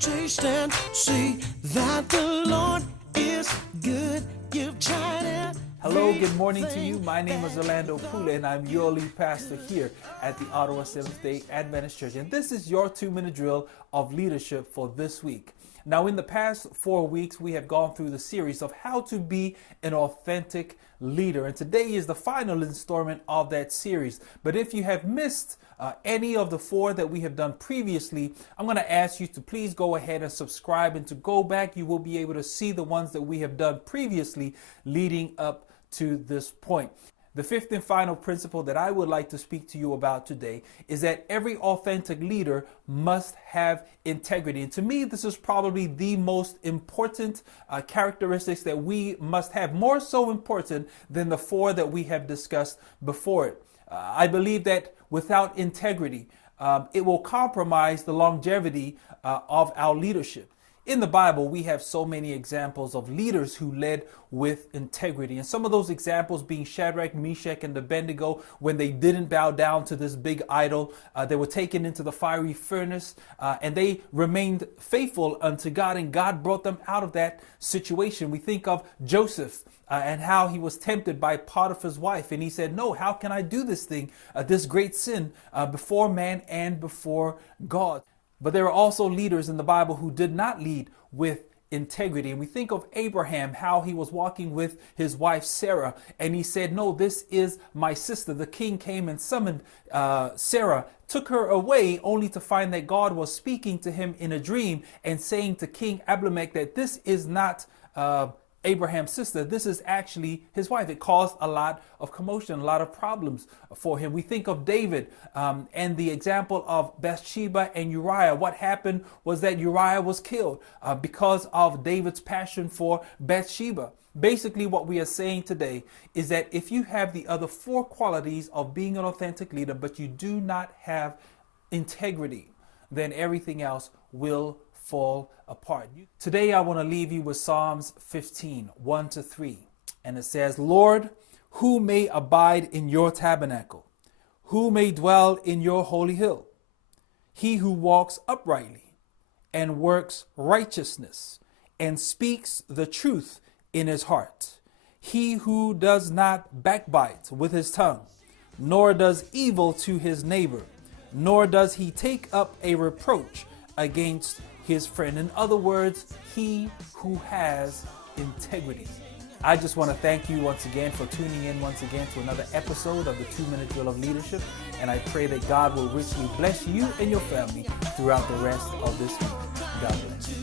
Taste and see that the Lord is good. You've tried it. Hello, good morning to you. My name is Orlando Pula, and I'm your lead pastor here at the Ottawa Seventh-day Adventist Church. And this is your 2-minute drill of leadership for this week. Now, in the past 4 weeks, we have gone through the series of how to be an authentic leader. And today is the final installment of that series. But if you have missed any of the 4 that we have done previously, I'm going to ask you to please go ahead and subscribe, and to go back, you will be able to see the ones that we have done previously leading up to this point. The 5th and final principle that I would like to speak to you about today is that every authentic leader must have integrity. And to me, this is probably the most important characteristics that we must have, more so important than the 4 that we have discussed before it. I believe that without integrity, it will compromise the longevity of our leadership. In the Bible, we have so many examples of leaders who led with integrity. And some of those examples being Shadrach, Meshach, and Abednego, when they didn't bow down to this big idol. They were taken into the fiery furnace, and they remained faithful unto God, and God brought them out of that situation. We think of Joseph and how he was tempted by Potiphar's wife. And he said, no, how can I do this thing, this great sin, before man and before God? But there are also leaders in the Bible who did not lead with integrity. And we think of Abraham, how he was walking with his wife Sarah, and he said, no, this is my sister. The king came and summoned Sarah, took her away, only to find that God was speaking to him in a dream and saying to King Abimelech that this is not Abraham's sister, this is actually his wife. It caused a lot of commotion, a lot of problems for him. We think of David and the example of Bathsheba and Uriah. What happened was that Uriah was killed because of David's passion for Bathsheba. Basically, what we are saying today is that if you have the other 4 qualities of being an authentic leader, but you do not have integrity, then everything else will fall apart. Today, I want to leave you with Psalms 15, 1-3. And it says, Lord, who may abide in your tabernacle? Who may dwell in your holy hill? He who walks uprightly and works righteousness and speaks the truth in his heart. He who does not backbite with his tongue, nor does evil to his neighbor, nor does he take up a reproach against his friend. In other words, he who has integrity. I just want to thank you once again for tuning in once again to another episode of the 2-minute drill of leadership. And I pray that God will richly bless you and your family throughout the rest of this week. God bless.